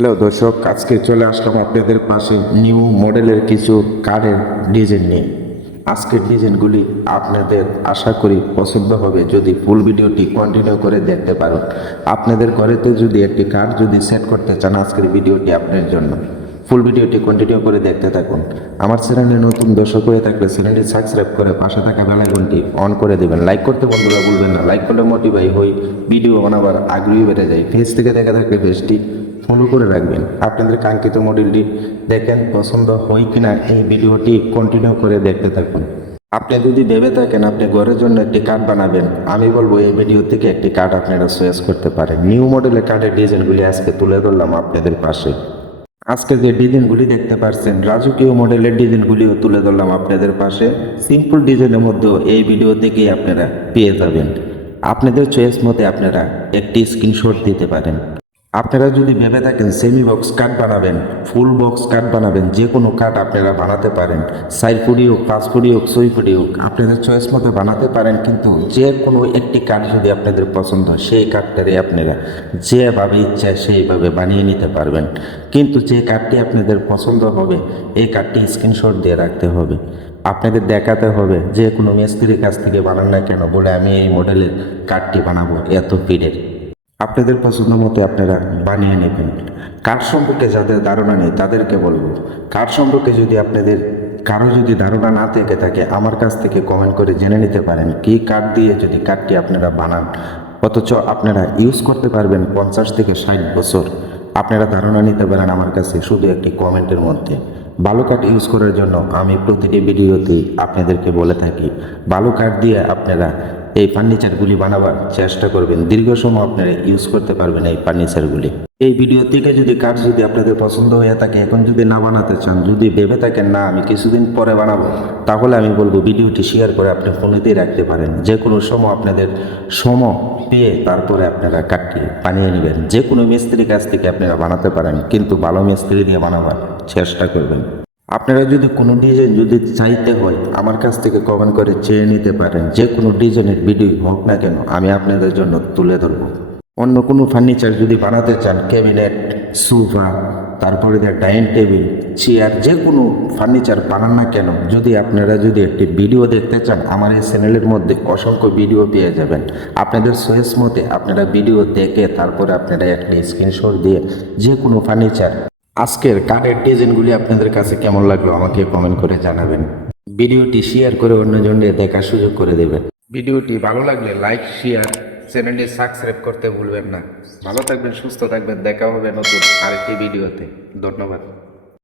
Hello দর্শক, আজকে চলে আসলাম আপনাদের পাশে নিউ মডেলের কিছু কারের ডিজাইন নিয়ে। আজকের ডিজাইনগুলি আপনাদের আশা করি পছন্দ হবে। যদি ফুল ভিডিওটি কন্টিনিউ করে দেখতে পারেন। আপনাদের ঘরেতে যদি একটি কার্ড যদি সেট করতে চান আজকের ভিডিওটি আপনার জন্য। ফুল ভিডিওটি কন্টিনিউ করে দেখতে থাকুন। আমার চ্যানেলে নতুন দর্শক হয়ে থাকলে চ্যানেলটি সাবস্ক্রাইব করে পাশে থাকা বেলাইকনটি অন করে দেবেন। লাইক করতে বন্ধুরা ভুলবেন না। লাইক করলে মোটিভাই হই ভিডিও বানাবার আগ্রহী বেড়ে যায়। ফেস থেকে দেখা থাকলে পেজটি ফলো করে রাখবেন। আপনাদের কাঙ্ক্ষিত মডেলটি দেখেন পছন্দ হয় কিনা এই ভিডিওটি কন্টিনিউ করে দেখতে থাকুন। আপনি যদি ভেবে থাকেন আপনি ঘরের জন্য একটি কার্ড বানাবেন, আমি বলব এই ভিডিও থেকে একটি কার্ড আপনারা চয়েস করতে পারেন। নিউ মডেলের কার্ডের ডিজাইনগুলি আজকে তুলে ধরলাম আপনাদের পাশে। আজকে যে ডিজাইনগুলি দেখতে পাচ্ছেন রাজকীয় মডেলের ডিজাইনগুলিও তুলে ধরলাম আপনাদের পাশে। সিম্পল ডিজাইনের মধ্যেও এই ভিডিও থেকেই আপনারা পেয়ে যাবেন। আপনাদের চয়েস মতে আপনারা একটি স্ক্রিনশট দিতে পারেন। আপনারা যদি ভেবে থাকেন সেমি বক্স কার্ড বানাবেন ফুল বক্স কার্ড বানাবেন যে কোনো কার্ড আপনারা বানাতে পারেন চার ফুটি হোক পাঁচ ফুটি হোক ছয় ফুটি হোক, আপনাদের চয়েস মতো বানাতে পারেন, কিন্তু যে কোনো একটি কার্ড যদি আপনাদের পছন্দ হয়, সেই কার্ডটারে আপনারা যেভাবে ইচ্ছা সেইভাবে বানিয়ে নিতে পারবেন। কিন্তু যে কার্ডটি আপনাদের পছন্দ হবে, এই কার্ডটি স্ক্রিনশট দিয়ে রাখতে হবে। আপনাদের দেখাতে হবে যে কোনো মিস্ত্রির কাছ থেকে বানান না কেন, বলে আমি এই মডেলের কার্ডটি বানাবো, এত ফিডের আপনাদের পছন্দ মতে আপনারা বানিয়ে নেবেন। কাঠ সম্পর্কে যাদের ধারণা নেই, তাদেরকে বলব। কাঠ সম্পর্কে যদি আপনাদের কারও যদি ধারণা না থেকে থাকে, আমার কাছ থেকে কমেন্ট করে জেনে নিতে পারেন কি কাঠ দিয়ে যদি কাঠটি আপনারা বানান। অথচ আপনারা ইউজ করতে পারবেন পঞ্চাশ থেকে ষাট বছর। আপনারা ধারণা নিতে পারেন আমার কাছে শুধু একটি কমেন্টের মধ্যে। ভালো কাঠ ইউজ করার জন্য আমি প্রতিটি ভিডিওতেই আপনাদেরকে বলে থাকি। ভালো কাঠ দিয়ে আপনারা এই ফার্নিচারগুলি বানাবার চেষ্টা করবেন। দীর্ঘ সময় আপনারা ইউজ করতে পারবেন এই ফার্নিচারগুলি। এই ভিডিও থেকে যদি কাঠ যদি আপনাদের পছন্দ হয়ে থাকে, এখন যদি না বানাতে চান, যদি ভেবে থাকেন, না, আমি কিছুদিন পরে বানাবো, তাহলে আমি বলব ভিডিওটি শেয়ার করে আপনি ফোনেতেই রাখতে পারেন। যে কোনো সময় আপনাদের সময় পেয়ে তারপরে আপনারা কাঠটি বানিয়ে নেবেন। যে কোনো মিস্ত্রির কাছ থেকে আপনারা বানাতে পারেন, কিন্তু ভালো মিস্ত্রি দিয়ে বানাবার চেষ্টা করবেন। আপনারা যদি কোনো ডিজাইন যদি চাইতে হয়, আমার কাছ থেকে কমেন্ট করে চেয়ে নিতে পারেন। যে কোনো ডিজাইনের ভিডিও হোক না কেন, আমি আপনাদের জন্য তুলে ধরবো। অন্য কোনো ফার্নিচার যদি বানাতে চান ক্যাবিনেট সোফা তারপরে ডাইনিং টেবিল চেয়ার যে কোনো ফার্নিচার বানান না কেন, যদি আপনারা যদি একটি ভিডিও দেখতে চান, আমার এই চ্যানেলের মধ্যে অসংখ্য ভিডিও পেয়ে যাবেন। আপনাদের চয়েস মতে আপনারা ভিডিও দেখে তারপরে আপনারা একটি স্ক্রিনশট দিয়ে যে কোনো ফার্নিচার আজকের কাঠের ডিজাইনগুলি আপনাদের কাছে কেমন লাগল আমাকে কমেন্ট করে জানাবেন। ভিডিওটি শেয়ার করে অন্যজনের দেখার সুযোগ করে দেবেন। ভিডিওটি ভালো লাগলে লাইক শেয়ার চ্যানেলটি সাবস্ক্রাইব করতে ভুলবেন না। ভালো থাকবেন, সুস্থ থাকবেন, দেখা হবে নতুন আরেকটি ভিডিওতে। ধন্যবাদ।